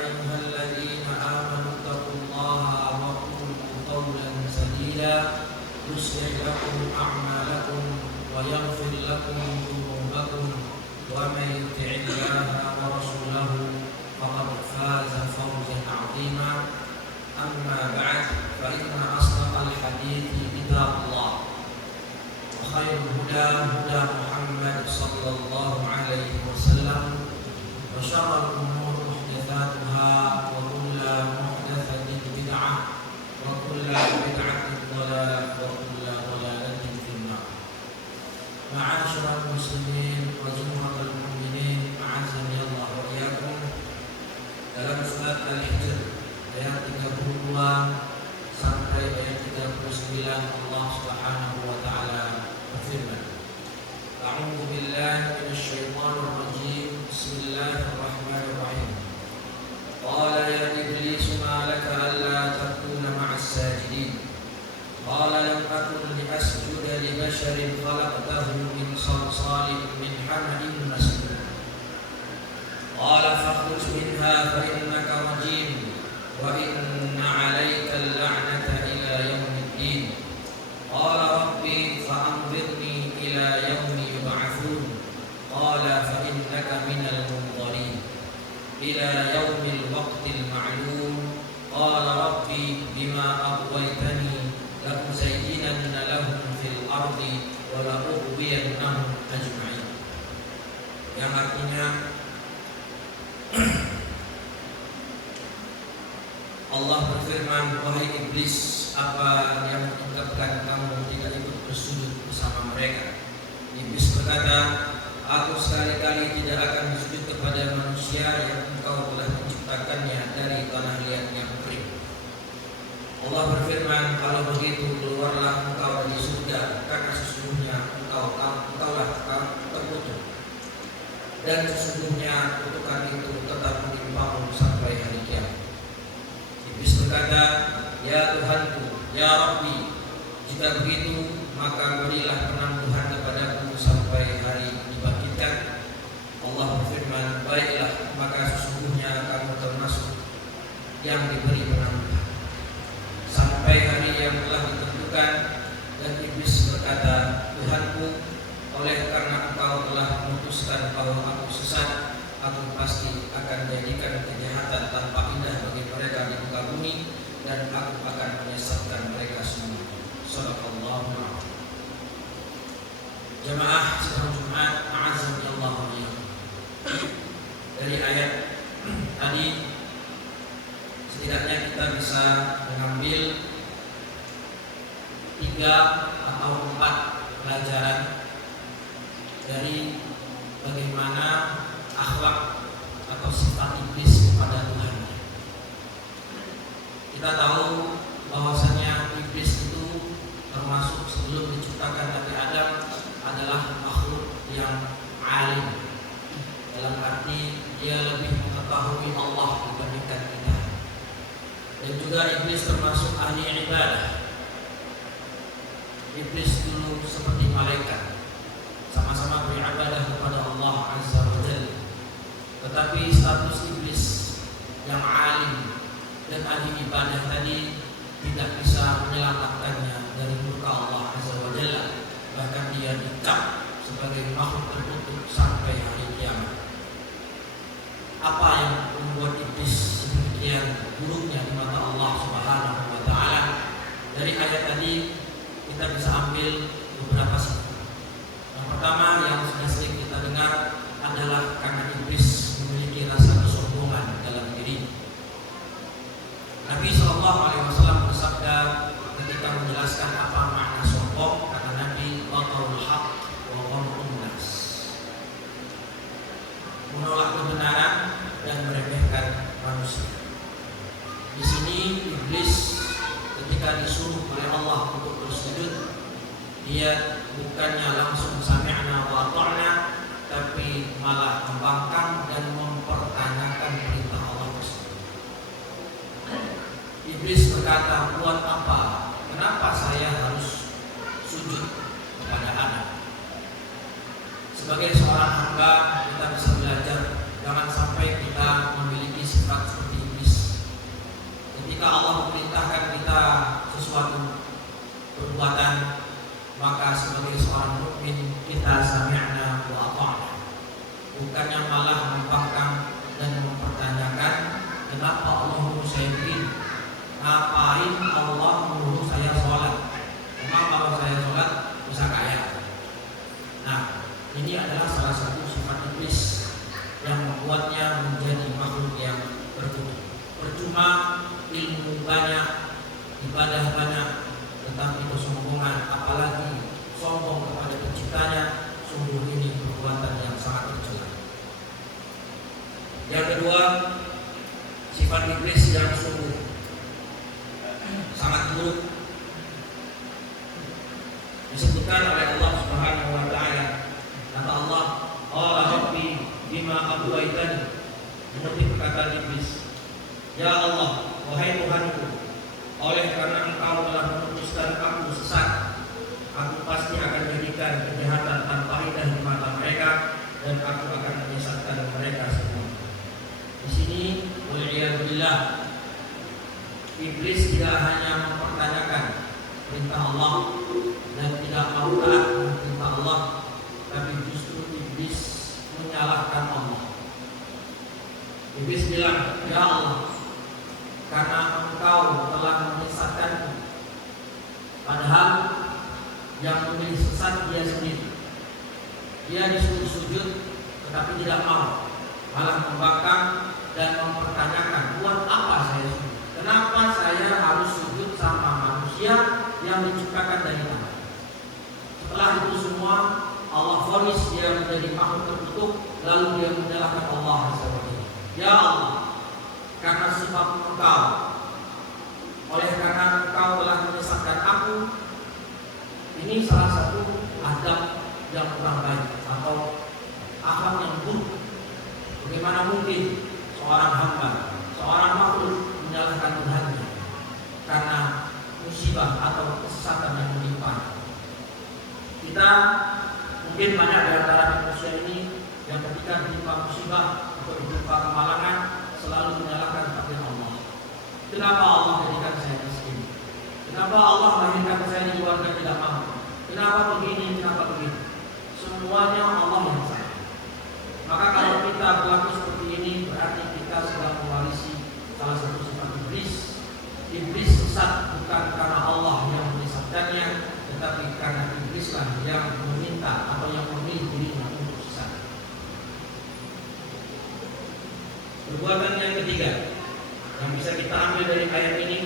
أيها الذين آمنوا اتقوا الله وقولوا قولا سديدا يصلح لكم أعمالكم ويغفر لكم ذنوبكم ومن يطع الله ورسوله فقد فاز فوزا عظيما. أما بعد فإن أصدق الحديث كتاب الله وخير الهدى هدى محمد صلى الله عليه وسلم وشر الأمور محدثاتها وكل محدثة بدعة وكل بدعة ضلالة وكل ضلالة في النار. معاشر المسلمين وجمهور المؤمنين أعزني الله وإياكم. Dalam surat Al-Hijr ayat 32 sampai ayat 39 Allah Subhanahu wa taala berfirman, A'udzu billahi minasyaitonir rajim. Bismillahirrahmanirrahim. Qala ya iblis ma laka alla takuna ma'as sajidin. Qala lam akun li asjuda li basharin khalaqtahu min salsalin min hamadin masnun. Qala fakhruj minha fa innaka rajim wa inna 'alayka al-la'nata ila yaumiddin. Qala rabbi fa'anzirni ila yaumi yub'atsun. Qala fa innaka minal munzirin ila yaumil waqtil ma'lum. Qala rabbi bima aghwaytani la uzayyinanna lahum fil ardi wa la ughwiyannahum ajma'in. Yang artinya Allah berfirman, wahai iblis, apa yang menyebabkan kamu tidak ikut bersujud bersama mereka? Iblis berkata, aku sekali-kali tidak akan bersujud kepada manusia yang engkau telah menciptakannya dari tanah liat yang kering. Allah berfirman, kalau begitu keluarlah engkau dari surga, karena sesungguhnya engkaulah terkutuk, dan sesungguhnya kutukan itu tetap menimpamu sampai hari kiamat. Iblis berkata, ya Tuhanku, ya Rabbi, jika begitu maka berilah penangguhan kepadaku sampai hari dibangkitkan. Allah berfirman, baiklah, maka sesungguhnya kamu termasuk yang diberi penangguhan sampai hari yang telah ditentukan. Dan iblis berkata, Tuhanku, oleh karena engkau telah memutuskan bahwa aku sesat, aku pasti akan jadikan kejahatan tanpa indah bagi mereka di muka bumi, dan aku akan menyesatkan mereka semua. Shadaqallahu a'lam. Jamaah sidang Jumat, a'azzani Allah wa iyyakum. Dari ayat tadi setidaknya kita bisa mengambil 3 atau 4 pelajaran dari bagaimana akhlak atau sifat iblis kepada Tuhan. Kita tahu bahwasanya iblis itu termasuk sebelum diciptakan Nabi Adam adalah makhluk yang alim, dalam arti dia lebih mengetahui Allah dibandingkan kita. Dan juga iblis termasuk ahli ibadah. Iblis dulu seperti malaikat, sama-sama beribadah kepada Allah Azza wa Jalla. Tetapi status iblis yang alim dan ahli ibadah tadi tidak bisa menyelamatkannya dari murka Allah Azza wa Jalla. Bahkan dia dicap sebagai makhluk terkutuk sampai hari kiamat. Apa yang membuat iblis sedemikian buruknya di mata Allah Subhanahu wa taala? Dari ayat tadi kita bisa ambil beberapa sifat. Yang pertama yang sudah sering kita dengar adalah karena iblis memiliki rasa kesombongan dalam diri. Nabi SAW bersabda ketika menjelaskan apa makna sombong, kata Nabi, batarul haq wa ghamtun nas, menolak kebenaran dan meremehkan manusia. Di sini iblis ketika disuruh oleh Allah untuk bersujud, dia bukannya langsung sami'na wa ata'na, tapi malah membangkang dan mempertanyakan perintah Allah tersebut. Iblis berkata, buat apa? Kenapa saya harus sujud kepada anak? Sebagai seorang hamba, kita bisa belajar Jangan sampai kita memiliki sifat seperti iblis. Ketika Allah memerintahkan kita sesuatu perbuatan, maka sebagai seorang mukmin kita sami'na wa ata'na. Bukannya malah membangkang dan mempertanyakan, kenapa Allah menyuruh saya begini? Ngapain Allah menyuruh saya sholat? Memang kalau saya sholat bisa kaya. Nah, ini adalah salah satu sifat iblis yang membuatnya menjadi makhluk yang tertutup. Percuma ilmu banyak, ibadah banyak, tetapi kesombongan, apalagi sombong kepada penciptanya, sungguh ini perbuatan yang sangat tercela. Yang kedua, sifat iblis yang sungguh sangat buruk disebutkan oleh Allah Subhanahu wa taala. Kata Allah, "Qala rabbi bima aghwaytani." Mengerti perkataan iblis, "Ya Allah, wahai Tuhanku, oleh karena Engkau telah memutuskan aku sesat, aku pasti akan jadikan kejahatan tanpa faedah di mata mereka, dan aku akan menyesatkan mereka semua." Di sini, waliyadzubillah, iblis tidak hanya mempertanyakan perintah Allah dan tidak mau taat dengan perintah Allah, tapi justru iblis menyalahkan Allah. Iblis bilang, "Ya Allah, karena Engkau telah menyesatkanku." Padahal yang memilih sesat dia sendiri. Dia disuruh sujud tetapi tidak mau, malah membangkang dan mempertanyakan, buat apa saya sujud? Kenapa saya harus sujud sama manusia yang diciptakan dari tanah? Setelah itu semua, Allah vonis dia menjadi makhluk tertutup, lalu dia menyalahkan Allah SWT. "Ya Allah, karena sebab Engkau, oleh karena Engkau telah menyesatkan aku." Ini salah satu adab yang kurang baik atau akhlak yang buruk. Bagaimana mungkin seorang hamba, seorang makhluk menyalahkan Tuhannya karena musibah atau kesesatan yang menimpa? Kita mungkin banyak di antara manusia ini yang ketika menimpa musibah atau menimpa kemalangan selalu menyalahkan takdir Allah. Kenapa Allah jadikan saya miskin? Kenapa Allah lahirkan saya di keluarga tidak mampu? Kenapa begini? Kenapa begitu? Semuanya Allah yang salah. Maka kalau kita berlaku seperti ini, berarti kita sedang mewarisi salah satu sifat iblis. Iblis sesat bukan karena Allah yang menyesatkannya, tetapi karena iblislah yang meminta atau yang memilih dirinya untuk sesat. Perbuatan yang ketiga yang bisa kita ambil dari ayat ini,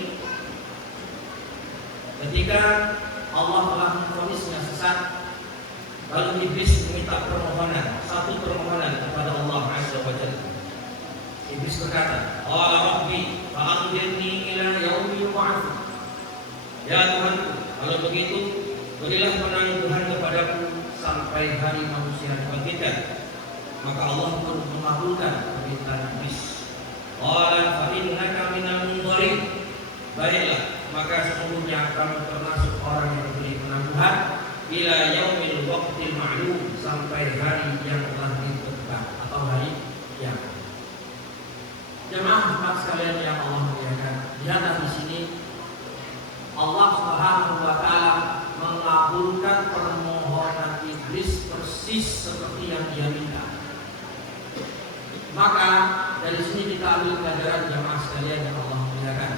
ketika Allah telah memvonisnya sesat, lalu iblis meminta permohonan, satu permohonan kepada Allah Azza wa Jalla. Iblis berkata, "Qala rabbi fa'anzirni ila yaumi yub'atsun." Ya Tuhanku, kalau begitu berilah penangguhan kepadaku sampai hari manusia dibangkitkan. Maka Allah pun mengabulkan permintaan iblis. Qala fa innaka minal munzirin. Baiklah, maka sesungguhnya kamu termasuk orang yang diberi penangguhan ila yaumil waqtil ma'lum, sampai hari yang telah ditentukan atau hari kiamat. Jemaah Jumat sekalian yang Allah muliakan, lihatlah di sini Allah Subhanahu wa taala mengabulkan permohonan iblis persis seperti yang dia minta. Maka dari sini kita ambil pelajaran jemaah sekalian yang Allah muliakan.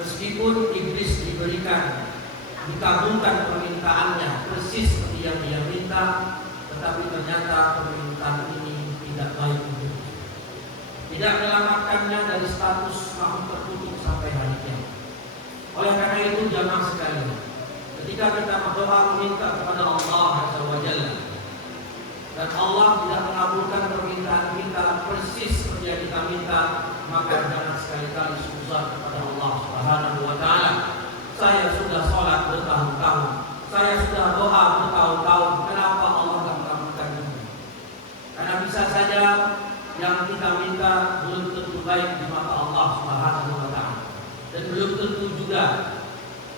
Meskipun iblis dikabulkan permintaannya persis seperti yang dia minta, tetapi ternyata permintaan ini tidak baik untuknya, tidak menyelamatkannya dari status makhluk tertutup sampai hari kiamat. Oleh karena itu jamaah sekalian, ketika kita berdoa meminta kepada Allah Azza wa Jalla dan Allah tidak mengabulkan permintaan kita persis seperti yang kita minta, maka jangan sekali-kali suzon kepada Allah Subhanahu wa taala. Saya sudah sholat bertahun-tahun, saya sudah doa bertahun-tahun, kenapa Allah tidak mengabulkan ini? Karena bisa saja yang kita minta belum tentu baik di mata Allah Subhanahu wa taala, dan belum tentu juga,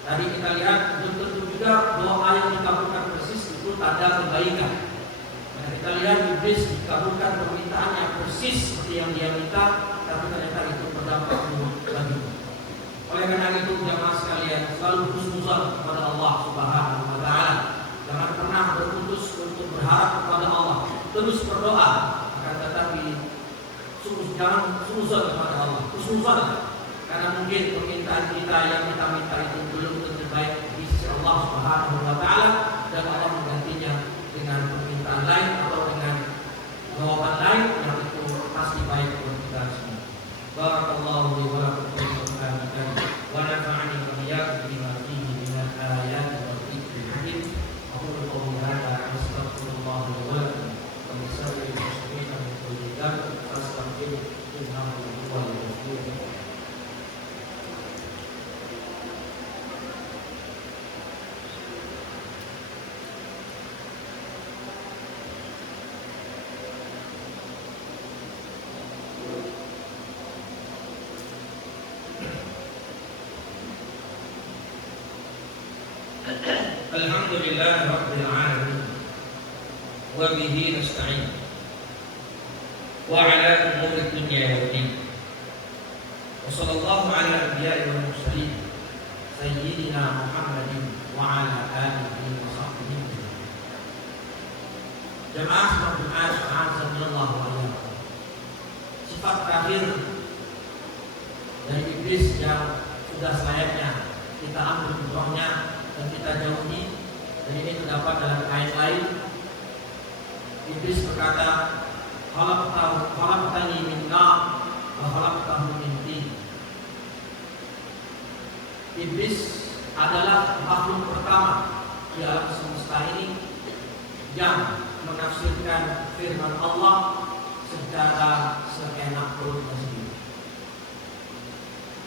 tadi kita lihat, belum tentu juga doa yang dikabulkan persis itu tanda kebaikan. Nah, kita lihat iblis dikabulkan permintaannya persis seperti yang dia minta, tapi ternyata itu berdampak buruk baginya. Oleh karena itu jamaah sekalian, selalu husnuzan kepada Allah Subhanahu wa taala. Jangan pernah berputus untuk berharap kepada Allah. Terus berdoa, akan tetapi jangan husnuzan kepada Allah. Husnuzan, karena mungkin permintaan kita yang kita minta itu belum tentu baik di sisi Allah Subhanahu wa taala, dan Allah menggantinya dengan permintaan lain atau dengan jawaban lain yang itu pasti baik buat kita semua. Barakallahu li wa lakum fil Qur'an wa nafa'ani wa iyyakum bima fihi min al-ayati wal dhikril hakim. Aqulu qawli hadha wa astaghfirullah li wa lakum wa li sa'iril muslimina min kulli dhanbin fastaghfiruhu innahu huwal ghafurur rahim. Alhamdulillah Rabbil Alamin wa bihi nasta'in wa ala umuri dunya wa din wa sallallahu ala anbiya'i wal mursalin sayyidina Muhammadin wa ala alihi wa sahbihi. Jamaah Jumat azanillahu wa iyyakum. Sifat terakhir dari iblis yang sudah selayaknya kita ambil contohnya dan kita jauhi, dan ini terdapat dalam ayat lain. Iblis berkata, khalaqtani min nar wa khalaqtahu min tin. Iblis adalah makhluk pertama di alam semesta ini yang menafsirkan firman Allah secara seenak perutnya sendiri.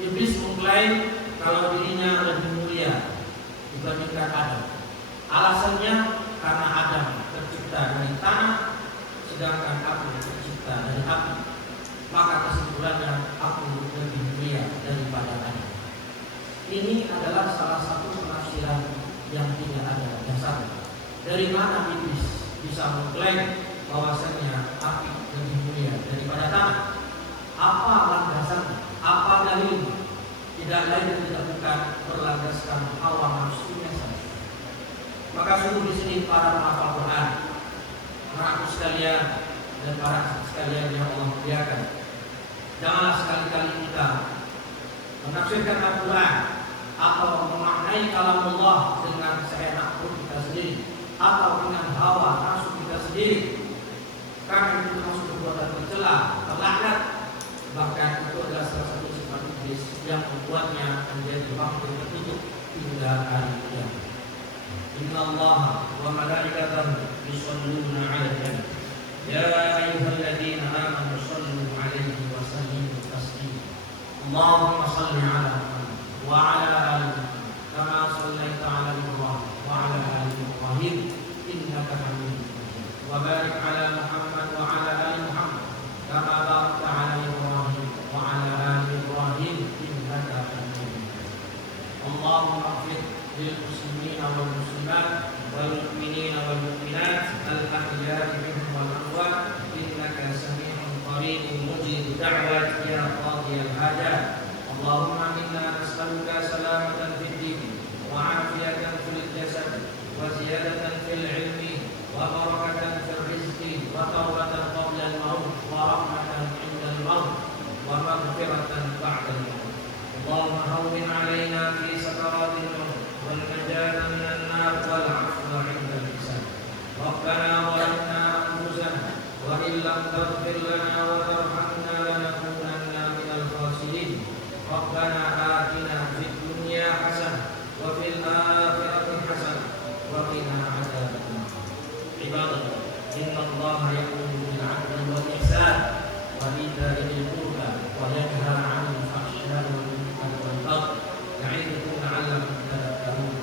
Iblis mengklaim kalau dirinya lebih mulia dibandingkan Adam. Alasannya karena Adam tercipta dari tanah, sedangkan aku tercipta dari api. Maka kesimpulannya aku lebih mulia daripada Adam. Ini adalah salah satu penafsiran yang tidak ada dasarnya. Dari mana iblis bisa mengklaim bahwasanya api lebih mulia daripada tanah? Apa landasannya? Apa dalilnya? Tidak lain dan tidak bukan berlandaskan hawa nafsunya saja. Maka sungguh di sini para penghafal Quran, para aku sekalian dan para sekalian yang Allah muliakan, janganlah sekali-kali kita menafsirkan Al-Quran atau memaknai kalam Allah dengan seenak perut kita sendiri atau dengan hawa nafsu kita sendiri, karena itu termasuk perbuatan tercela, terlaknat. Bahkan itu adalah salah satu sifat iblis yang membuatnya menjadi makhluk tertutup hingga hari kiamat. Inna Allah wa malaikatahu yusholluna 'alan nabi ya ayyuhalladzina amanu shallu 'alaihi wa sallimu taslima. Allahumma shalli 'ala Muhammad wa 'ala ali Muhammad kama shallaita 'ala Ibrahim wa 'ala ali Ibrahim innaka Hamidum Majid. Wa barik 'ala Muhammad wa 'ala ali Muhammad kama barakta 'ala اللهم اغفر للمسلمين والمسلمات والمؤمنين والمؤمنات الأحياء منهم والأموات إنك سميع قريب مجيب دعوات يا قاضي الحاجات. اللهم إنا نسألك سلامة في الدين وعافية في الجسد وزيادة في العلم وبركة في الرزق وتوبة قبل الموت ورحمة عند الموت ومغفرة بعد الموت. اللهم هون علينا في سكرات الموت والنجاة من النار والعفو عند الحساب. ربنا ظلمنا أنفسنا وإن لم تغفر لنا وترحمنا لنكونن من الخاسرين. ربنا آتنا في الدنيا حسنة وفي الآخرة حسنة وقنا عذاب النار. عباد الله، إن الله يأمر بالعدل والإحسان وإيتاء ذي القربى وينهى عن الفحشاء والمنكر والبغي يعظكم لعلكم تذكرون.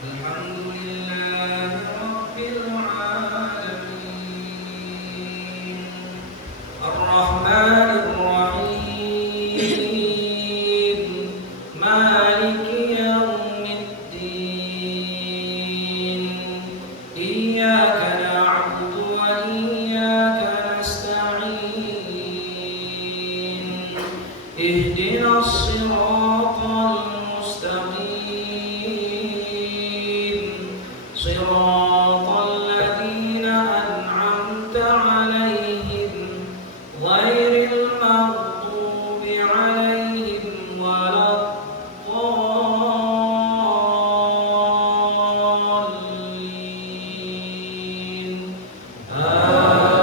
Alhamdulillahi Rabbil Alamin. Ar-Rahmanir Rahim. Maliki Yawmiddin. Iyyaka na'budu wa iyyaka nasta'in. Ihdinas siratal mustaqim. Siratal ladzina an'amta 'alaihim ghairil maghdubi 'alaihim waladdallin. Amin.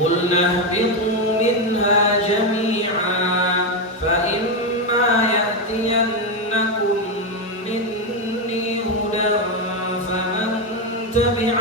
قلنا اهبطوا منها جميعا فإما يأتينكم مني هدى فمن تبع